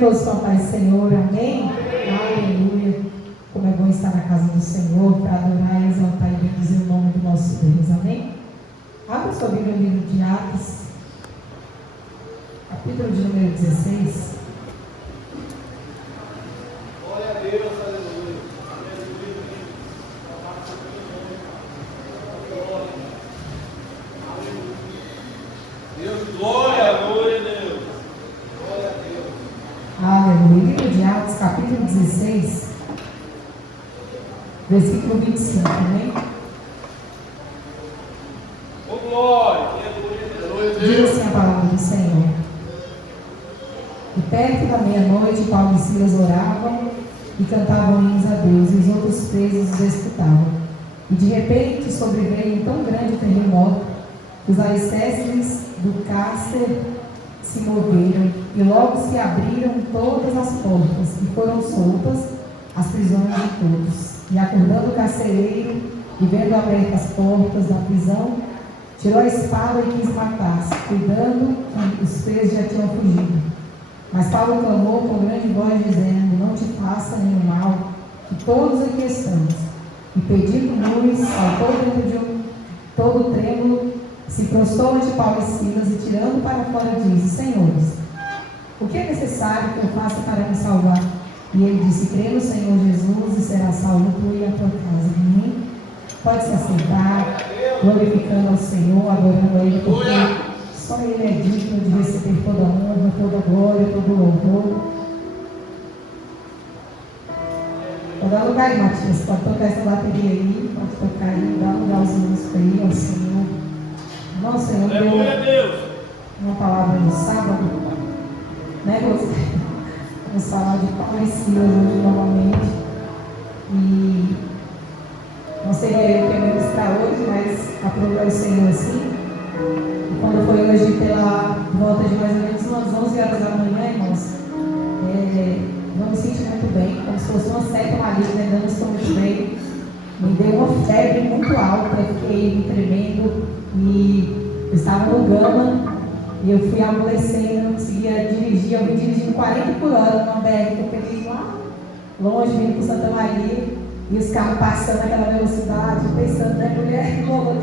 todos com a paz do Senhor, amém? Aleluia. Como é bom estar na casa do Senhor para adorar, exaltar e bendizer o nome do nosso Deus, amém? Abra sua Bíblia no livro de Atos, capítulo de número 16. Glória a Deus, aleluia. Deus, glória, glória a Deus. Glória a Deus. Aleluia. Livro de Atos, capítulo 16, versículo 25, amém? Oh, glória, glória a Diz Deus. assim a palavra do Senhor. E perto da meia-noite, Paulo e Silas oravam e cantavam hinos a Deus, e os outros presos os escutavam. E de repente sobreveio um tão grande terremoto que os alicerces do cárcere se moveram, e logo se abriram todas as portas, e foram soltas as prisões de todos. E acordando o carcereiro, e vendo abertas as portas da prisão, tirou a espada e quis matar-se, cuidando que os presos já tinham fugido. Mas Paulo clamou com grande voz, dizendo: não te faça nenhum mal, que todos aqui estamos. E pedindo luz, saltou dentro de todo trêmulo, se prostrou ante Paulo e Silas, e tirando para fora disse: Senhores, o que é necessário que eu faça para me salvar? E ele disse: crê no Senhor Jesus e será salvo tu e a tua casa. Amém? Pode se assentar, glorificando ao Senhor, adorando a Ele, porque só Ele é digno de receber toda a honra, toda a glória, todo o louvor. Pode dar lugar aí, Matias, pode tocar essa bateria aí, pode tocar aí, dá lugar aos músicos aí, ao Senhor. Nossa, Senhor, deu uma palavra no sábado, né, você? Vamos falar de Paulo e Silas hoje novamente. E não sei que eu quero ministrar hoje, mas aprovou o Senhor assim. E quando foi hoje pela volta de mais ou menos umas 11 horas da manhã, irmãos, eu me senti muito bem, como se fosse uma seta maligna, ainda não estou muito bem. Me deu uma febre muito alta, eu fiquei me tremendo e eu estava no Gama e eu fui amolecendo, não conseguia dirigir, eu vim dirigindo 40 por hora numa BR que eu peguei lá longe, vindo para Santa Maria, e os carros passando naquela velocidade, pensando, né, mulher louca.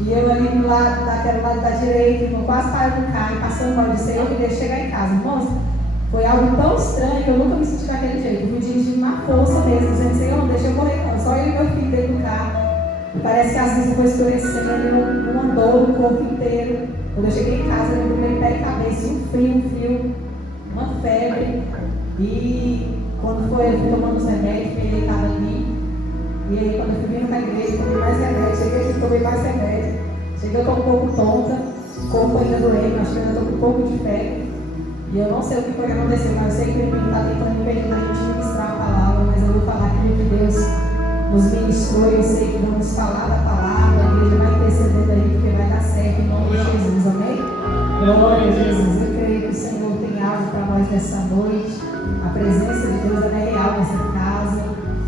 E eu ali do lado, daquele lado da direita, quase parando no carro, passando mal de Senhor, me deixei chegar em casa. Irmãos, foi algo tão estranho que eu nunca me senti daquele jeito. Eu fui dirigindo na força mesmo, dizendo: Senhor, não deixa eu correr, não. Só eu e meu filho dentro do carro. E parece que às vezes foi escurecendo, ele não andou no corpo inteiro. Quando eu cheguei em casa, eu me pé e cabeça, um frio, uma febre. E quando foi, eu fui tomando os remédios, fiquei deitada ali. E aí, quando eu fui vindo para a igreja, tomei mais remédio. Cheguei aqui, tomei mais remédio. Cheguei, eu estou um pouco tonta, o corpo ainda doendo, acho que ainda estou com um pouco de febre. E eu não sei o que foi que aconteceu, mas eu sei que o inimigo está tentando impedir a gente ministrar a palavra, mas eu vou falar aquilo que Deus nos ministrou. Eu sei que vamos falar da palavra, a igreja vai intercedendo aí, porque vai dar certo em nome de Jesus, amém? Glória a Jesus. Eu creio que o Senhor tem algo para nós nessa noite. A presença de Deus ela é real nessa casa.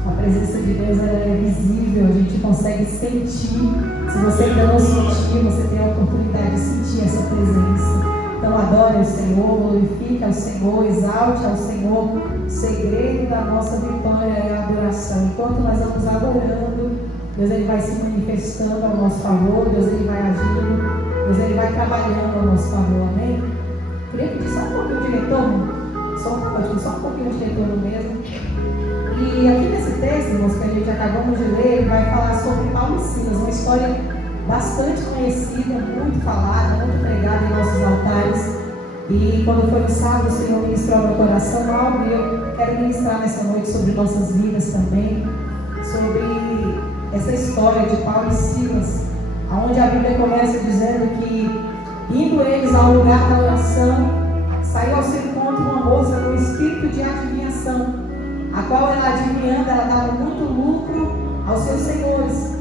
A presença de Deus ela é visível, a gente consegue sentir. Se você ainda não sentiu, você tem a oportunidade de sentir essa presença. Então adore o Senhor, glorifique ao Senhor, exalte ao Senhor. O segredo da nossa vitória é a adoração. Enquanto nós vamos adorando, Deus ele vai se manifestando ao nosso favor, Deus ele vai agindo, Deus ele vai trabalhando ao nosso favor, amém? Queria pedir só um pouquinho de retorno, só um pouquinho de retorno mesmo. E aqui nesse texto, irmãos, que a gente acabamos de ler, ele vai falar sobre Paulo e Silas, uma história bastante conhecida, muito falada, muito pregada em nossos altares. E quando foi no sábado, o Senhor ministrou ao meu coração algo, e eu quero ministrar nessa noite sobre nossas vidas também, sobre essa história de Paulo e Silas, onde a Bíblia começa dizendo que, indo eles ao lugar da oração, saiu ao seu encontro uma moça com espírito de adivinhação, a qual ela adivinhando, ela dava muito lucro aos seus senhores.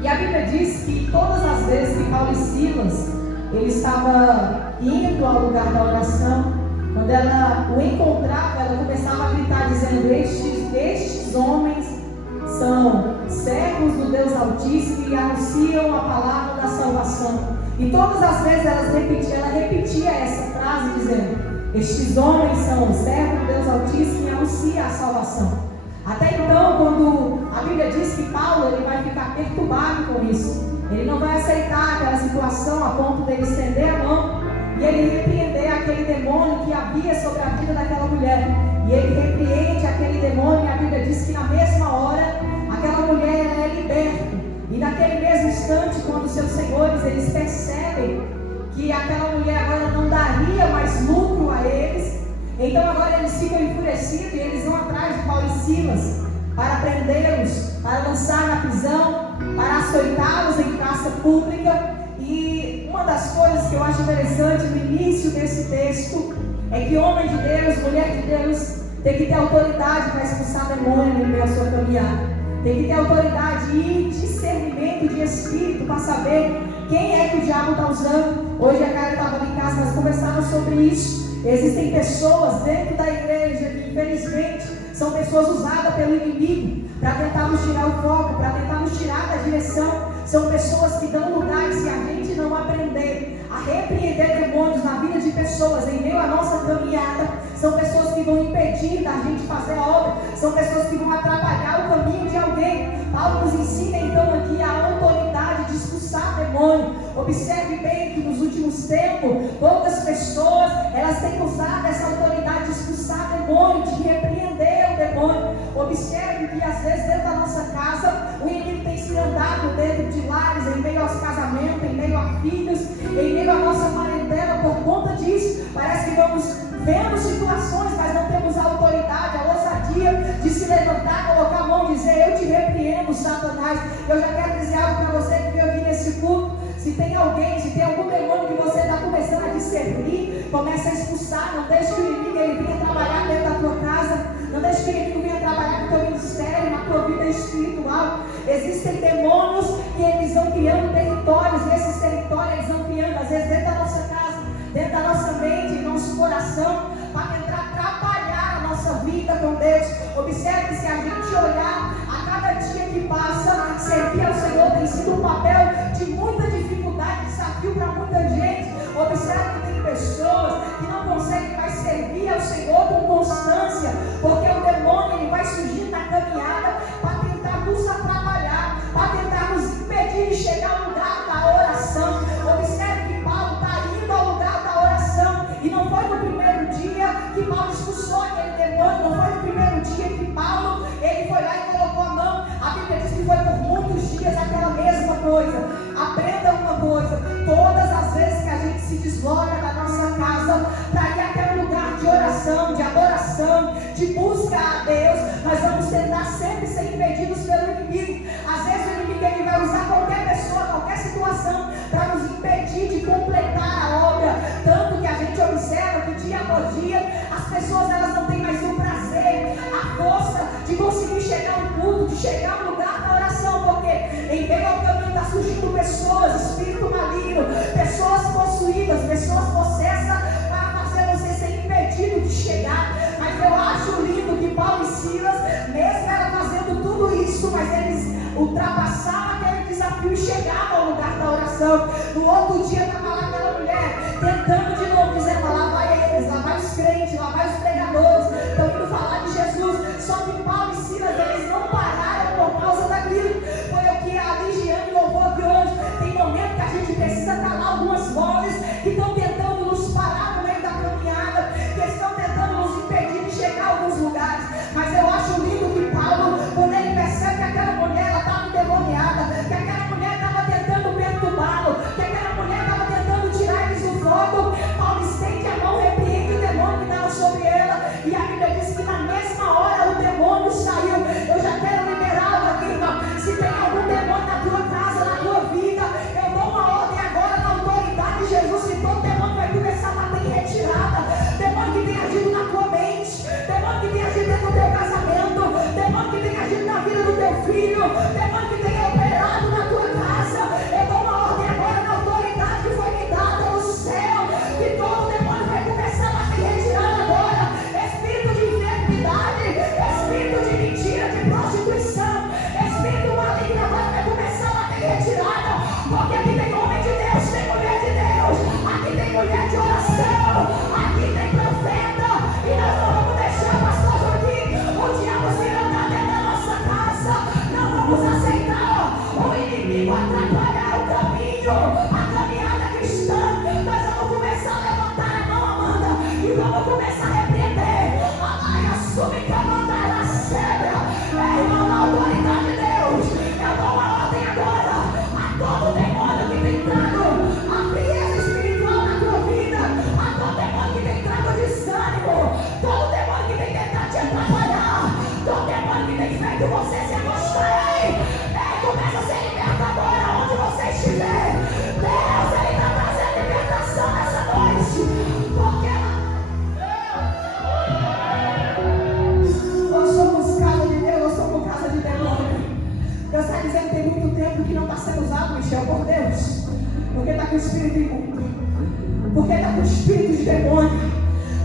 E a Bíblia diz que todas as vezes que Paulo e Silas ele estava indo ao lugar da oração, quando ela o encontrava, ela começava a gritar dizendo: estes homens são servos do Deus Altíssimo e anunciam a palavra da salvação. E todas as vezes ela repetia essa frase dizendo: Estes homens são os servos de Deus Altíssimo e anunciam a salvação. Até então, quando a Bíblia diz que Paulo ele vai ficar perturbado com isso, ele não vai aceitar aquela situação a ponto de ele estender a mão e ele repreender aquele demônio que havia sobre a vida daquela mulher. E ele repreende aquele demônio e a Bíblia diz que na mesma hora aquela mulher ela é liberta. E naquele mesmo instante, quando seus senhores eles percebem que aquela mulher agora não daria mais lucro a eles, então agora eles ficam enfurecidos e eles vão atrás de Paulo e Silas para prendê-los, para lançar na prisão, para açoitá-los em praça pública. E uma das coisas que eu acho interessante no início desse texto é que homem de Deus, mulher de Deus, tem que ter autoridade para expulsar demônio no meio da sua caminhada. Tem que ter autoridade e discernimento de espírito para saber quem é que o diabo está usando. Hoje a cara estava ali em casa, nós conversávamos sobre isso. Existem pessoas dentro da igreja que infelizmente são pessoas usadas pelo inimigo para tentar nos tirar o foco, para tentar nos tirar da direção. São pessoas que dão lugar, e se a gente não aprender a repreender demônios na vida de pessoas em meio à nossa caminhada, são pessoas que vão impedir da gente fazer a obra, são pessoas que vão atrapalhar o caminho de alguém. Paulo nos ensina então aqui a autoridade de expulsar demônio. Observe bem que nos últimos tempos, poucas pessoas elas têm usado essa autoridade de expulsar demônio, de repreender o demônio. Observe que às vezes dentro da nossa casa o inimigo tem se andado dentro de lares, em meio aos casamentos, em meio a filhos, em meio à nossa parentela. Por conta disso, parece que vamos vendo situações, mas não temos a autoridade, a ousadia de se levantar, colocar a mão e dizer: eu te repreendo, Satanás. Eu já quero dizer algo para você que veio aqui nesse culto. Se tem alguém, se tem algum demônio que você está começando a discernir, comece a expulsar. Não deixe que o inimigo ele venha trabalhar dentro da tua casa. Não deixe que o inimigo venha trabalhar no teu ministério, na tua vida espiritual. Existem demônios que eles vão criando territórios, e esses territórios eles vão criando, às vezes, dentro da nossa casa, dentro da nossa mente, no nosso coração, para tentar atrapalhar a nossa vida com Deus. Observe que se a gente olhar a cada dia que passa, servir ao Senhor tem sido um papel de muita dificuldade, desafio para muita gente. Observe que tem pessoas que não conseguem mais servir ao Senhor com constância, porque o demônio ele vai surgir na caminhada para tentar nos atrapalhar, para tentar nos impedir de chegar ao lugar da oração. Observe que Paulo está indo ao lugar da oração, e não foi no primeiro dia que Paulo expulsou aquele demônio, não foi no primeiro dia que Paulo ele foi lá e colocou a mão. A Bíblia diz que foi por muitos dias aquela mesma coisa. Aprenda uma coisa: todas as vezes que a gente se desloca da nossa casa para ir àquele lugar de oração, de adoração, de busca a Deus, nós vamos tentar sempre ser impedidos pelo inimigo. Às vezes o inimigo ele vai usar qualquer pessoa, qualquer situação para nos impedir de completar a obra. Tanto que a gente observa que dia após dia as pessoas elas não têm mais o prazer, a força de conseguir chegar ao culto, de chegar ao lugar da oração, porque em meio ao caminho está surgindo pessoas, espírito maligno, pessoas possuídas, pessoas possessas, para fazer você ser impedido de chegar. Mas eu acho lindo que Paulo e Silas, mesmo ela fazendo tudo isso, mas eles ultrapassaram aquele desafio e chegaram ao lugar da oração. No outro dia estava lá aquela mulher tentando de novo, dizendo: lá vai eles, lá vai os crentes, lá vai os pregadores, estão indo falar de Jesus. Só que Paulo e Silas eles não pararam por causa daquilo. Foi o que a Ligiane louvou aqui hoje. Tem momento que a gente precisa calar algumas vozes que estão tentando nos parar no meio da caminhada, que estão tentando nos impedir de chegar a alguns lugares. Mas eu acho lindo que Paulo, quando ele percebe que aquela mulher estava endemoniada, que aquela mulher estava tentando perturbá-lo, que aquela mulher estava tentando tirar eles do fogo, Paulo atrapalhar o caminho, a caminhada cristã. Nós vamos começar a levantar a mão, Amanda, e vamos começar a repreender. Assume que a Amanda é a cega. Irmão, na autoridade de Deus, eu dou uma ordem agora a todo demônio que tem entrado a frieza espiritual na tua vida, a todo demônio que tem entrado desânimo, todo demônio que tem tentado te atrapalhar, todo demônio que tem feito você se afastar. Começa a ser liberto agora, onde você estiver. Deus, Ele está trazendo libertação nessa noite, porque nós somos casa de Deus, nós somos casa de demônio. Deus está dizendo que tem muito tempo que não está sendo usado, Michel, por Deus, porque está com o espírito imundo, porque está com o espírito de demônio.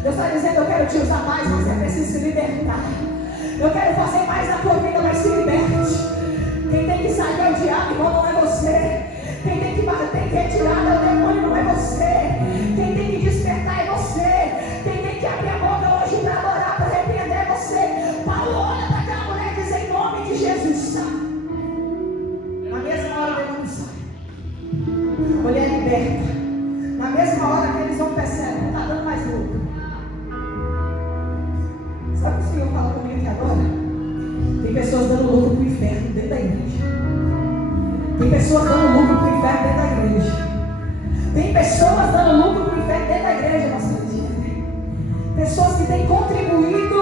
Deus está dizendo: eu quero te usar mais, mas você precisa se libertar. Eu quero fazer mais na tua vida, mas se liberte. Quem tem que sair é o diabo, irmão, não é você. Quem tem que retirar é o demônio, não é você. Quem tem que despertar é você. Quem tem que abrir a boca hoje para adorar, para repreender é você. Paulo olha para aquela mulher e diz: em nome de Jesus, sai. Na mesma hora o demônio sai. A mulher é liberta. Na mesma hora que eles vão perceber, não está dando mais lucro. Sabe o que o Senhor fala comigo aqui agora? Tem pessoas dando lucro para o inferno dentro da igreja. Tem pessoas dando lucro para o inferno dentro da igreja. Tem pessoas dando lucro para o inferno dentro da igreja, pastor Diego. Pessoas que têm contribuído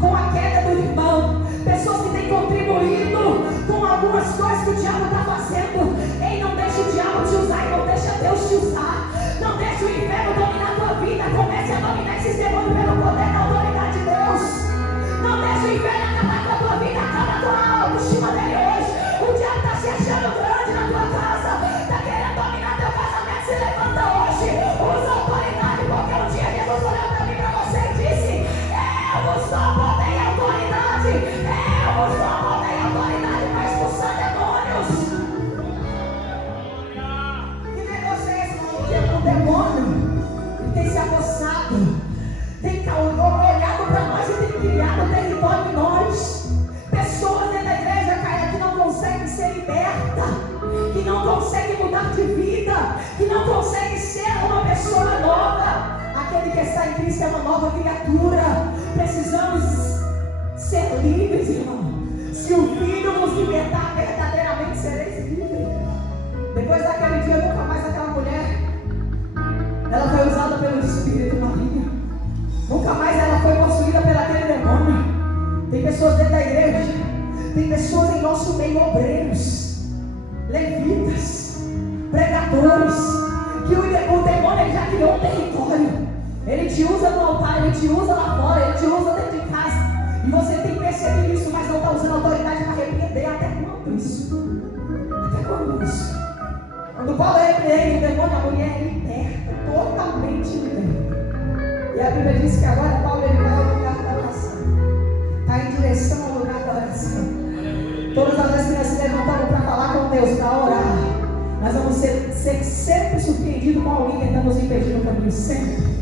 com a queda do irmão. Pessoas que têm contribuído com algumas coisas que o diabo está fazendo. Ei, não deixe o diabo te usar e não deixa Deus te usar. Não deixe o inferno dominar a tua vida. Comece a dominar esses demônios pelo poder da autoridade de Deus. Não deixe o inferno acabar com a tua vida, acaba com a autoestima dele hoje. O diabo está se achando grande na tua casa, está querendo dominar teu casamento. Se levanta hoje, usa autoridade, porque um dia Jesus olhou para mim, para você e disse: eu vos dou poder e autoridade. Eu vos dou poder e autoridade para expulsar demônios. Que negócio é esse, irmão? Que é um demônio que tem se apossado, tem olhado para nós e tem criado território em nós. Pessoas dentro da igreja, Caia, que não conseguem ser libertas, que não conseguem mudar de vida, que não conseguem ser uma pessoa nova. Aquele que está em Cristo é uma nova criatura. Precisamos ser livres, irmão. Se o Filho nos libertar, verdadeiramente sereis livres. Depois daquele dia, nunca mais aquela mulher, ela foi usada pelo Espírito Maria. Nunca mais ela foi possuída pelo aquele demônio. Tem pessoas dentro da igreja, tem pessoas em nosso meio, obreiros, levitas, pregadores, que o demônio ele já criou um território. Ele te usa no altar, ele te usa lá fora, ele te usa dentro de casa. E você tem percebido isso, mas não está usando autoridade para repreender. Até quando isso? Até quando isso? Quando Paulo repreende o demônio, a mulher é liberta, totalmente liberta. E a Bíblia diz que agora Paulo ele vai ao lugar da oração. Está em direção ao lugar da oração. Todas as vezes que nós se levantamos para falar com Deus, para orar, nós vamos ser sempre surpreendidos com alguém tentando nos impedir no caminho. Sempre.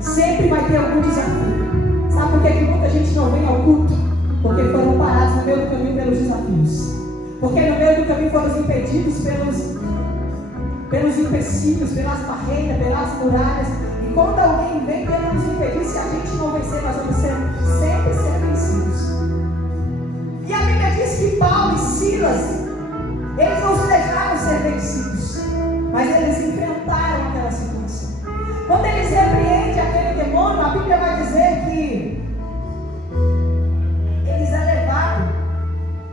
Sempre vai ter algum desafio. Sabe por que muita gente não vem ao culto? Porque foram parados no meio do caminho pelos desafios. Porque no meio do caminho foram impedidos pelos empecilhos, pelas barreiras, pelas muralhas. E quando alguém vem tentando nos impedir, se a gente não vencer, nós vamos sempre ser vencidos. E a Bíblia diz que Paulo e Silas, eles não se deixaram ser vencidos, mas eles enfrentaram aquela situação. Quando eles repreendem aquele demônio, a Bíblia vai dizer que eles é levado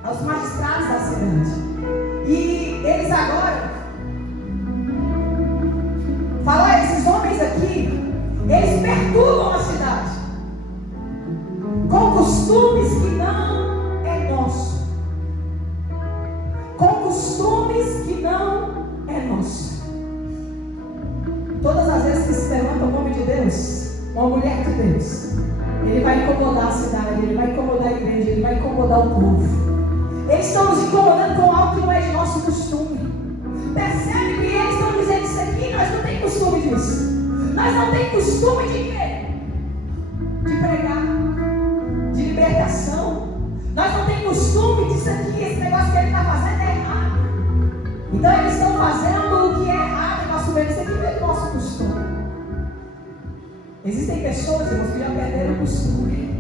aos magistrados da cidade. E eles agora falam: esses homens aqui, eles perturbam a cidade com costumes que não é nosso. Com costumes que não é nosso. Todas as vezes que se levanta o nome de Deus, uma mulher de Deus, ele vai incomodar a cidade, ele vai incomodar a igreja, ele vai incomodar o povo. Eles estão nos incomodando com algo que não é de nosso costume. Percebe que eles estão dizendo isso aqui? Nós não temos costume disso. Nós não temos costume de quê? De pregar, de libertação. Nós não temos costume disso aqui. Esse negócio que ele está fazendo é errado. Então eles estão fazendo o que é errado em nosso meio. Isso aqui não é nosso costume. Existem pessoas, irmãos, que já perderam o costume.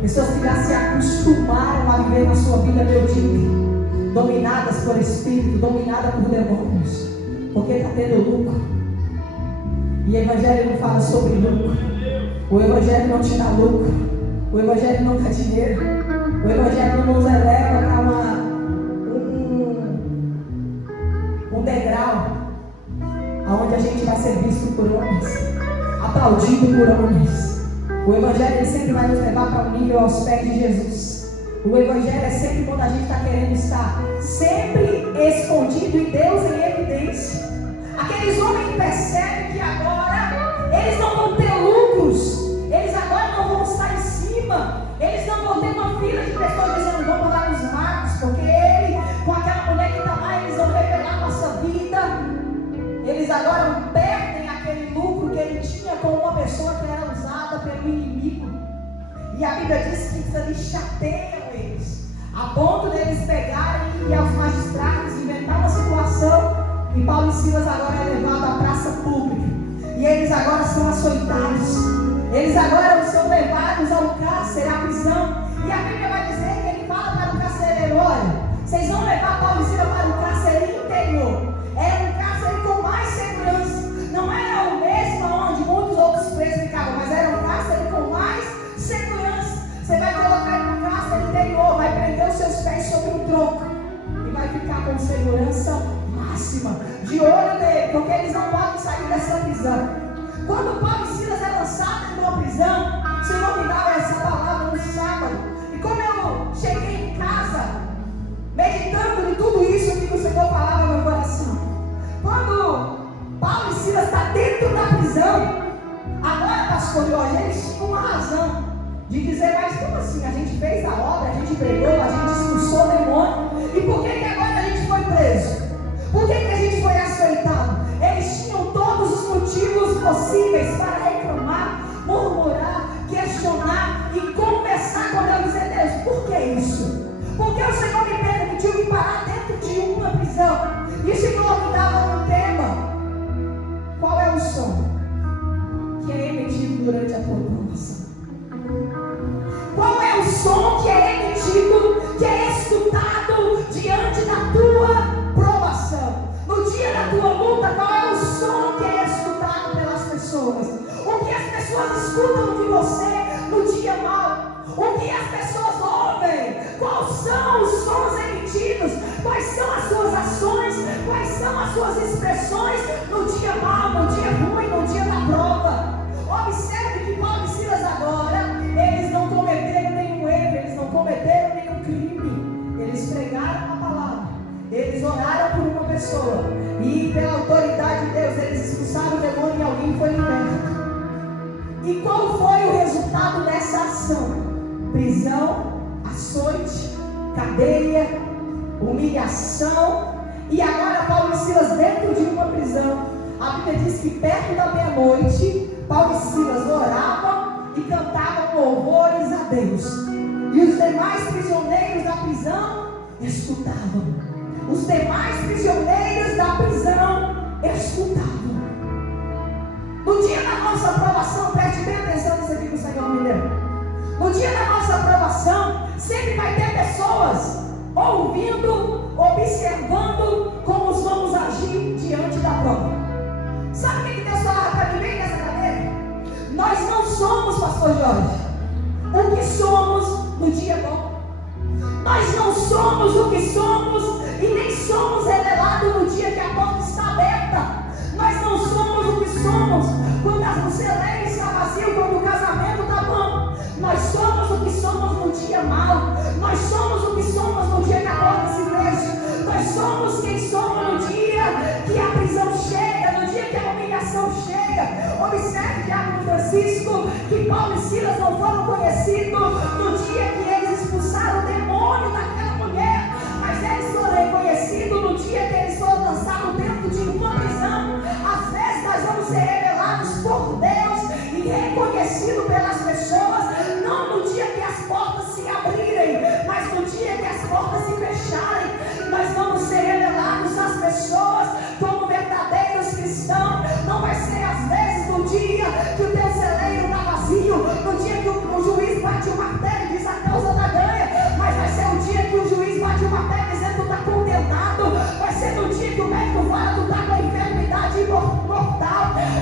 Pessoas que já se acostumaram a viver na sua vida medíocre, dominadas por espírito, dominadas por demônios, porque está tendo lucro. E o Evangelho não fala sobre lucro. O Evangelho não te dá lucro. O Evangelho não dá dinheiro. O Evangelho não nos eleva para um degrau onde a gente vai ser visto por homens, aplaudido por homens. O Evangelho sempre vai nos levar para um nível aos pés de Jesus. O Evangelho é sempre quando a gente está querendo estar sempre escondido e Deus em evidência. Aqueles homens que percebem que agora eles não vão ter lucros, eles agora não vão estar em cima, eles não vão ter uma fila de pessoas dizendo vamos lá nos matos, porque ele, com aquela mulher que está lá, eles vão revelar nossa vida. Eles agora perdem aquele lucro que ele tinha com uma pessoa que era usada pelo inimigo. E a Bíblia diz que isso ali chateiam eles, a ponto deles pegarem e ir aos magistrados, inventar uma situação. E Paulo e Silas agora é levado à praça pública. E eles agora são açoitados. Eles agora são levados ao cárcere, à prisão. E a Bíblia vai dizer que ele fala para o carcereiro: olha, vocês vão levar Paulo e Silas para o cárcere interior. Era um cárcere com mais segurança. Não era o mesmo onde muitos outros presos ficavam, mas era um cárcere com mais segurança. Você vai colocar ele no cárcere interior, vai prender os seus pés sobre um tronco e vai ficar com segurança máxima, de olho nele, porque eles não podem sair dessa prisão. Quando Paulo e Silas é lançado em uma prisão, o Senhor me dava essa palavra no sábado, e como eu cheguei em casa, meditando em tudo isso que o Senhor falava no meu coração, quando Paulo e Silas estão dentro da prisão, agora, pastor Jorge, eles tinham uma razão de dizer: mas como assim? A gente fez a obra, a gente pregou, a gente expulsou o demônio, e por que agora a gente foi preso? Por que a gente foi açoitado? Eles tinham todos os motivos possíveis para reclamar, murmurar, questionar e conversar com Deus e dizer: Deus, por que isso? Porque o Senhor me permitiu me parar dentro de uma prisão. E o Senhor me dava um tema. Qual é o som que é emitido durante a tua provação? Qual é o som que é emitido, que é escutado diante da tua provação? No dia da tua luta, qual é o som que é escutado pelas pessoas? O que as pessoas escutam de você no dia mau? O que as pessoas ouvem? Quais são os sons emitidos? Quais são as suas ações? Quais são as suas expressões no dia mau, no dia ruim, no dia da prova? Observe que Paulo e Silas agora, eles não cometeram nenhum erro, eles não cometeram nenhum crime. Eles pregaram a palavra, eles oraram por uma pessoa, e pela autoridade de Deus, eles expulsaram o demônio e alguém foi liberto. E qual foi o resultado dessa ação? Prisão, açoite, cadeia, humilhação. E agora Paulo e Silas dentro de uma prisão. A Bíblia diz que perto da meia-noite, Paulo e Silas oravam e cantavam louvores a Deus. E os demais prisioneiros da prisão escutavam. Os demais prisioneiros da prisão escutavam. No dia da nossa aprovação, preste bem atenção nisso aqui que o Senhor me deu. No dia da nossa aprovação, sempre vai ter pessoas ouvindo, observando como vamos agir diante da prova. Sabe o que Deus falava para mim bem nessa cadeira? Nós não somos, pastor Jorge, o que somos no dia bom. Nós não somos o que somos e nem somos revelados no dia que a porta está aberta. Nós não somos o que somos quando o celeiro está vazio, quando o casamento está bom. Nós somos o que somos no dia mau. Nós somos o que somos no dia que a porta se fecha. Nós somos quem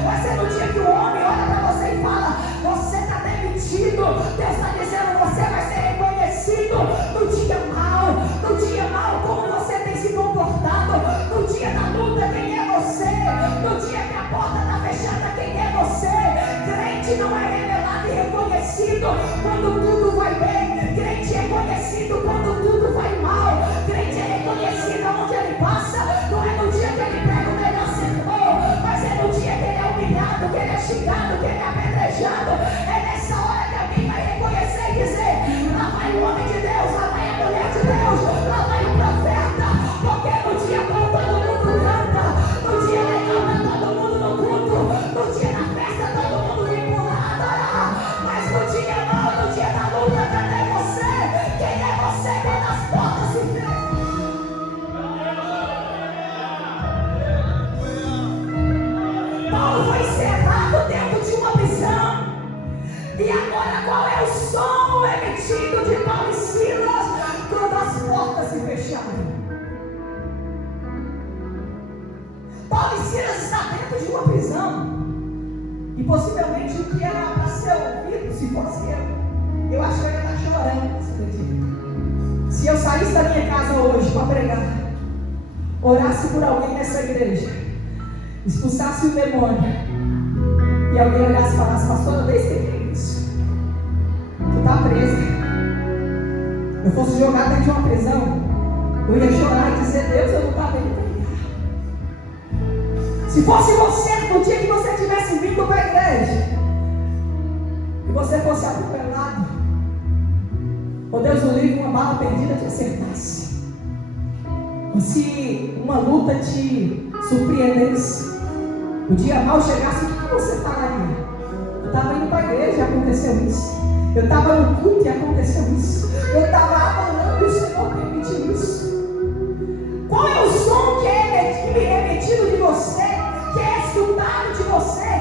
Vai ser no dia que o homem olha para você e fala: você está demitido. Deus está dizendo: você vai ser reconhecido no dia mal. No dia mal, como você tem se comportado. No dia da luta, quem é você? No dia que a porta está fechada, quem é você? Crente não é revelado e reconhecido quando tudo vai bem. Crente é conhecido quando tudo vai mal. Crente é reconhecido onde ele passa. Não é no dia que ele pega o melhor sermão, mas é no dia que ele é humilhado, que ele é xingado, que ele é apedrejado. É nessa hora que alguém vai reconhecer e dizer: lá vai o homem de Deus, lá vai a mulher de Deus, lá vai o profeta. Porque no dia bom todo mundo canta, no dia legal tá todo mundo no culto, no dia da festa todo mundo vem pular, adorar. Mas no dia mal, no dia da luta, cadê você? Quem é você quando as portas se fecham? Paulo foi encerrado dentro de uma prisão. E agora qual é o som emitido de Paulo e Silas quando as portas se fecharam? Paulo e Silas está dentro de uma prisão. E possivelmente o que era para ser ouvido, se fosse eu acho que eu ia estar chorando nesse dia. Se eu saísse da minha casa hoje para pregar, orasse por alguém nessa igreja, expulsasse o demônio, e alguém olhasse e falasse: pastora, desde que é isso? Tu está presa. Eu fosse jogado dentro de uma prisão, eu ia chorar e dizer: Deus, eu não estava indo pregar. Se fosse você, no dia que você tivesse vindo para a igreja, e você fosse atropelado, ou Deus o livre, uma bala perdida te acertasse, ou se uma luta te surpreendesse, o dia mal chegasse, o que você falaria? Eu estava indo para a igreja e aconteceu isso. Eu estava no culto e aconteceu isso. Eu estava adorando e o Senhor permitiu isso. Qual é o som que é emitido de você, que é escutado de você,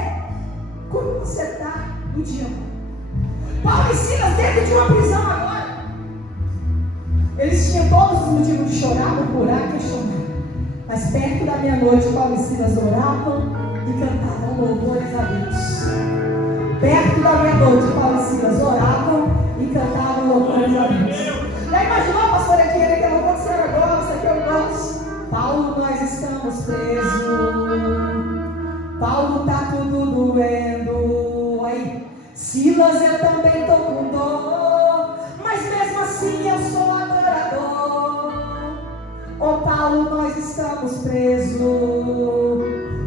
quando você está no dia mal? Paulo e Silas dentro de uma prisão agora. Eles tinham todos os motivos de chorar, murmurar, questionar. Mas perto da meia-noite, Paulo e Silas oravam e cantavam louvores a Deus. Perto da meia-noite, Paulo e Silas oravam e cantavam louvores a Deus. Já imaginou, pastor, aqui, ele que louvor que a senhora gosta, que eu gosto? Paulo, nós estamos presos. Paulo, tá tudo doendo. Aí, Silas, eu também estou com dor, mas mesmo assim eu sou adorador. Ô Paulo, nós estamos presos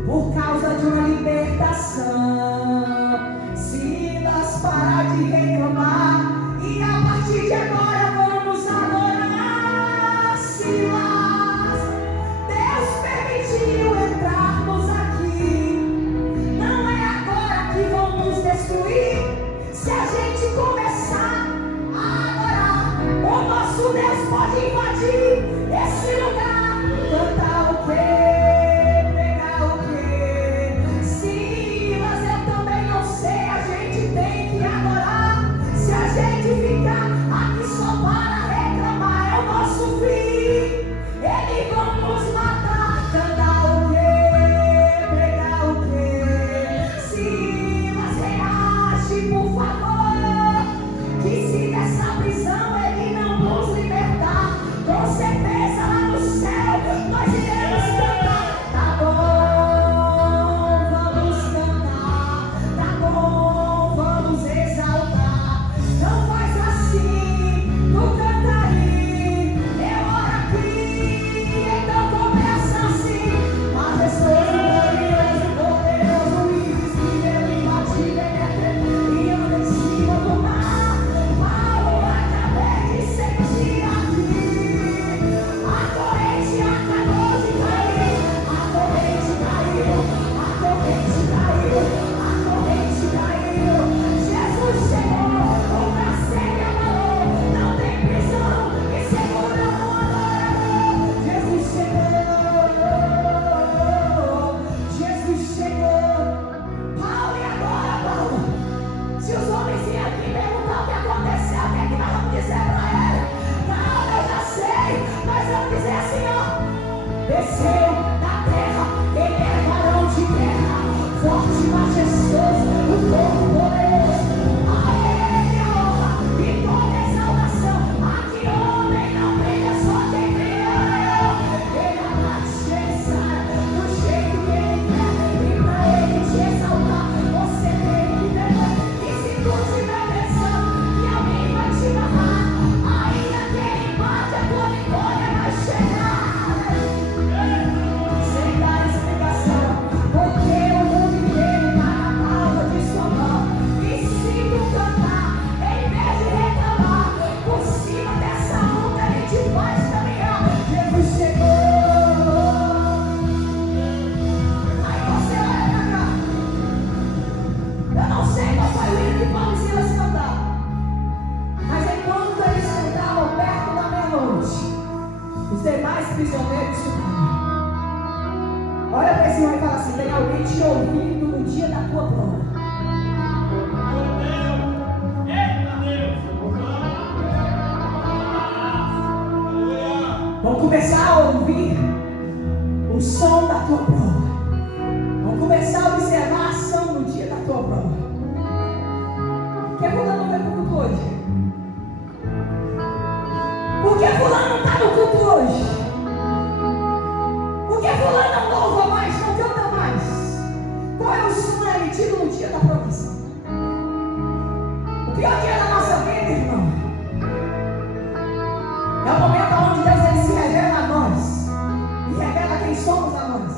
por causa de uma libertação. Silas, para de reclamar e a partir de agora vamos adorar. Silas, Deus permitiu entrarmos aqui. Não é agora que vão nos destruir. Se a gente começar a adorar, o nosso Deus pode invadir esse lugar. Cantar o quê? Pregar o quê? Silas, assim, e fala assim: tem alguém te ouvindo no dia da tua prova. Vamos começar a ouvir o som da tua prova. Vamos começar a observar a ação no dia da tua prova. Por que fulano não vai para o culto hoje? Por que fulano não está no culto hoje? Por que fulano não louva mais, não canta mais? Qual é o som emitido no dia da provação? O pior dia da nossa vida, irmão, é o momento onde Deus ele se revela a nós e revela quem somos a nós.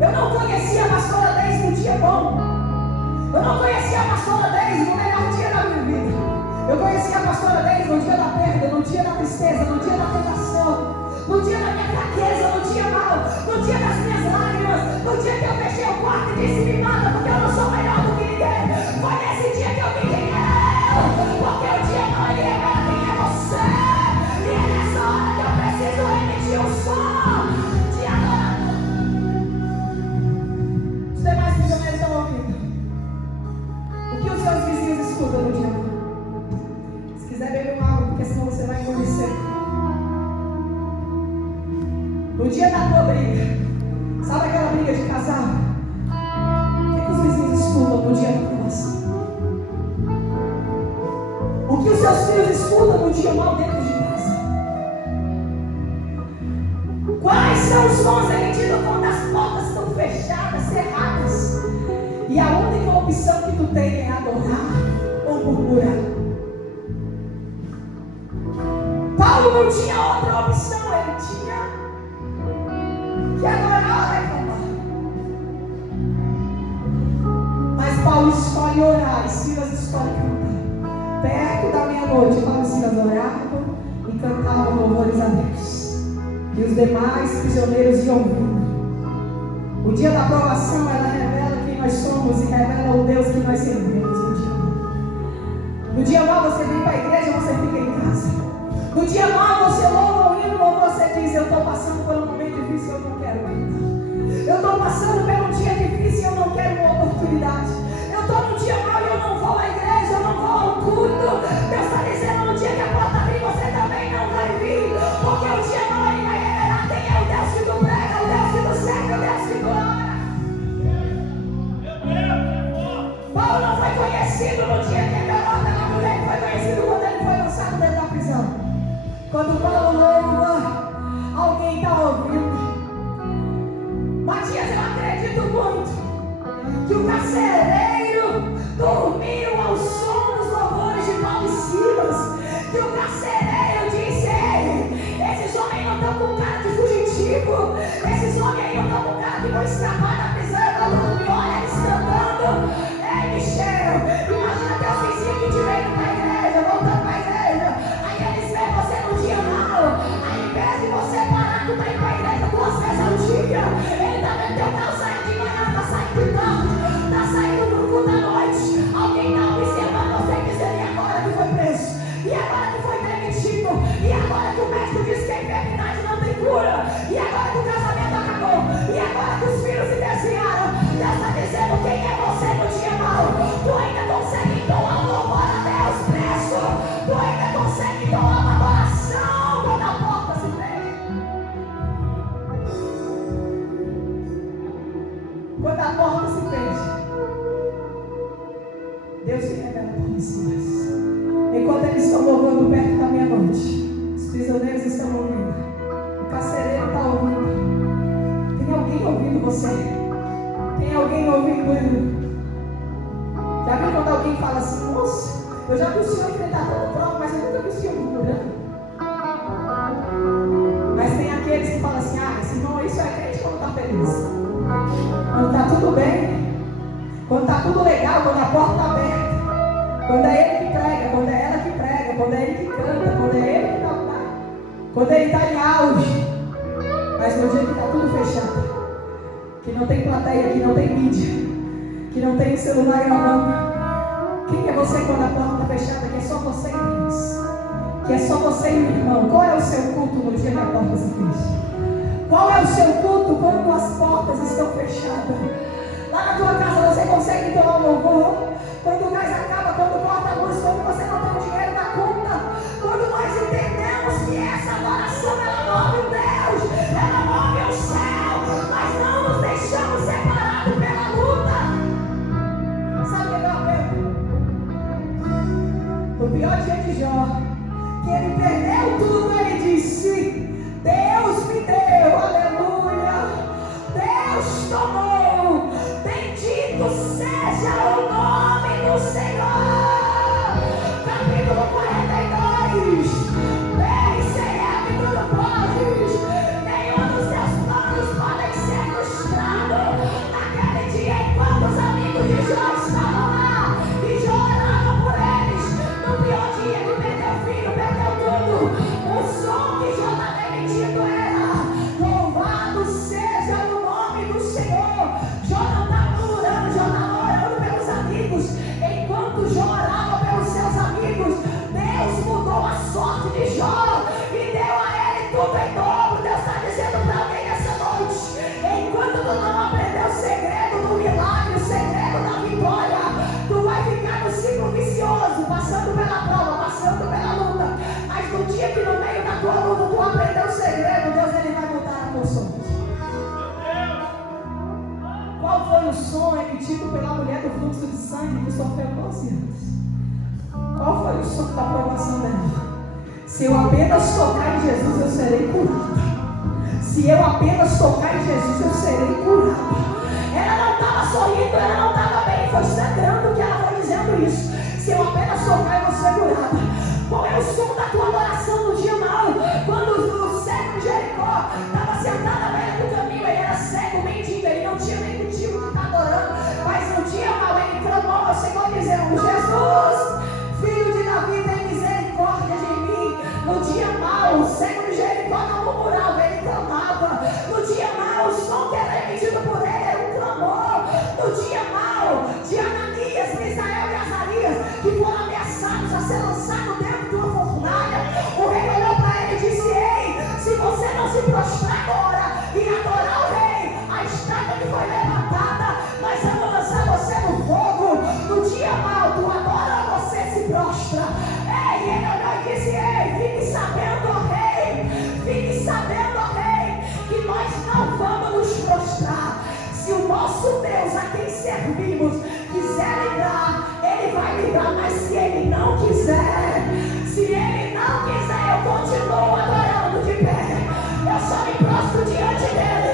Eu não conhecia a pastora Deise no dia bom. Eu não conhecia a pastora Deise no melhor dia da minha vida. Eu conhecia a pastora Deise no dia da perda, no dia da tristeza, no dia da tentação, no dia da minha fraqueza, no dia mau, no dia das minhas lágrimas, no dia que eu fechei o quarto e disse: me mata, porque eu não sou melhor do que ninguém. Foi nesse dia que eu vi quem era eu, porque o dia não ele revela quem é você. E é nessa hora que eu preciso emitir o som de adoração. Os demais prisioneiros estão ouvindo. O que os seus vizinhos escutam no dia mau? Se quiser beber uma água, porque senão você vai engolir seco. No dia da tua briga, sabe aquela briga de casal? O que os vizinhos escutam no dia da provação? O que os seus filhos escutam no dia mal dentro de casa? Quais são os sons emitidos quando as portas estão fechadas, cerradas? E a única opção que tu tem é adorar ou murmurar. Paulo não tinha outra opção, ele tinha que adorar ou reclamar. Mas Paulo escolhe orar e Silas escolhe cantar. Perto da meia-noite, Paulo e Silas oravam e cantavam louvores a Deus. E os demais prisioneiros iam ouvindo. O dia da provação, ela revela quem nós somos e revela o Deus que nós servimos no dia mau. No dia mau você vem para a igreja, você fica em casa. No dia mau você louva o hino ou você diz: eu estou passando por um momento difícil, eu não quero cantar. Eu estou passando por um dia difícil, eu não quero uma oportunidade. Eu estou num dia mau e eu não vou à igreja, eu não vou ao culto. Deus está dizendo: no dia que a porta abrir, você também não vai vir. Porque o dia mau ele vai revelar quem é o Deus que tu prega, o Deus que tu serve, o Deus que tu ora. Paulo não foi conhecido no dia que ele orou pela mulher, ele foi conhecido quando ele foi lançado dentro da prisão. Quando Paulo louva, alguém está ouvindo. Matias, eu acredito muito que o carcereiro dormiu ao som dos louvores de Paulo e Silas. Que o carcereiro disse: ei, esses homens não estão com cara de fugitivo. Esses homens aí não estão com cara de vão escapar da prisão. Eu estou dormindo, olha eles cantando. Ei, Michel, imagina teus vizinhos que te veio para a igreja, voltando para a igreja. Aí eles veem você no dia mau. Aí em vez de você parar, tu vai para a igreja 2 vezes ao dia. Ele está vendo teu carro saindo de manhã, está saindo de tarde, está saindo do culto da noite. Alguém está observando você dizendo: e agora que foi preso? E agora que foi demitido? E agora que o médico disse que a enfermidade não tem cura? E agora que o casamento acabou? E agora que os filhos se desviaram? Deus está dizendo: quem é você no dia mau? Tu ainda consegue entoar um louvor a Deus preso? Tu ainda consegue entoar uma adoração quando a porta se fecha? Quando a porta se fecha, Deus se revela por Silas. Enquanto eles estão louvando perto da meia-noite, os prisioneiros estão ouvindo, o carcereiro está ouvindo. Tem alguém ouvindo você? Tem alguém ouvindo? Já viu quando alguém fala assim: moço, eu já vi o senhor enfrentar todo prova, mas eu nunca vi o senhor murmurando. Mas tem aqueles que falam assim: ah, esse irmão aí só é crente quando está feliz. Quando está tudo bem, quando está tudo legal, quando a porta está aberta, quando é ele que prega, quando é ela que prega, quando é ele que canta, quando é ele que está, quando ele está em auge. Mas no dia que está tudo fechado, que não tem plateia, que não tem mídia, que não tem celular gravando, quem é você quando a porta está fechada? Que é só você e Deus, que é só você e o irmão. Qual é o seu culto no dia que a porta se fecha? Qual é o seu culto quando as portas estão fechadas? Lá na tua casa você consegue tomar um louvor? Quando o gás acaba, quando corta a luz, quando você não tem o dinheiro na conta, quando nós entendemos que essa adoração ela move o Deus, ela move o céu, nós não nos deixamos separados pela luta. Sabe o que é o pior dia de Jó, que ele perdeu tudo, ele disse: Deus me deu, aleluia, Deus tomou, bendito seja o nome do Senhor. Capítulo 42. Bem, Senhor, que tudo podes, nenhum dos seus planos podem ser frustrados. Naquele dia, enquanto os amigos de Jó estavam lá e Jó orava por eles, no pior dia que perdeu filho, perdeu tudo, o som que Jó estava emitindo era: louvado seja o nome do Senhor. Jó não estava murmurando, Jó estava orando pelos amigos. Enquanto Jó orava pelos seus amigos, Deus mudou a sorte de Jó e deu a ele tudo em dobro. Deus está dizendo para alguém essa noite: enquanto tu não aprender o segredo do milagre, o segredo da vitória, tu vai ficar no ciclo vicioso, passando pela prova, passando pela luta. Mas no dia que no meio da tua luta tu aprender o segredo, Deus ele vai mudar a tua sorte. Qual foi o som emitido pela mulher do fluxo de sangue que sofreu 12 anos? Qual foi o som da aprovação dela? Se eu apenas tocar em Jesus, eu serei curada. Se eu apenas tocar em Jesus, eu serei curada. Ela não estava sorrindo, ela não estava bem, foi sangrando que ela foi dizendo isso. Se eu apenas tocar, eu vou ser curada. Qual é o som da tua adoração no dia mau? Quando o cego de Jericó estava sentado à beira do caminho, ele era cego, mendigo, ele não tinha nem motivo de estar adorando. Mas no dia mau ele clamou ao Senhor dizendo: Jesus, filho de Davi, tem misericórdia de mim. No dia mau, o cego de Jericó não murmurava, ele clamava. No dia mau, o som que era emitido por ele era um clamor. No dia mau, de Ananias, Misael e Azarias, que foram ameaçados a ser lançados dentro de uma fornalha, o rei olhou para ele e disse: ei, se você não se prostrar agora e adorar o rei, a estátua que foi levantada, nós vamos lançar você no fogo. No dia mau, tu adora ou você se prostra? Ei, ele olhou e disse: ei, fique sabendo, ó rei, que nós não vamos nos prostrar. Se o nosso Deus, a quem servimos, quiser livrar, ele vai livrar. Mas se ele não quiser, eu continuo adorando de pé. Eu só me prostro diante dele.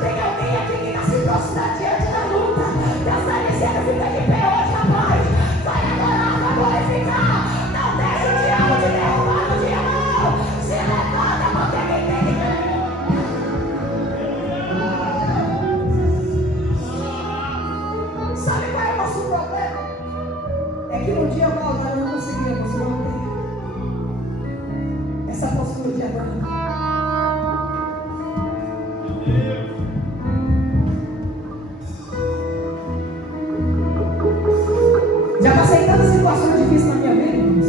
Tem alguém aqui que está se prostrando diante da luta. Deus está dizendo: fica de pé hoje, rapaz. Vai adorar, vai glorificar. Não deixa o diabo te derrubar no dia mau. Se levanta, porque quem tem que ganhar. Sabe qual é o nosso problema? É que no dia mau nós não conseguimos manter essa postura de adoração. Já passei tantas situações difíceis na minha vida, irmãos.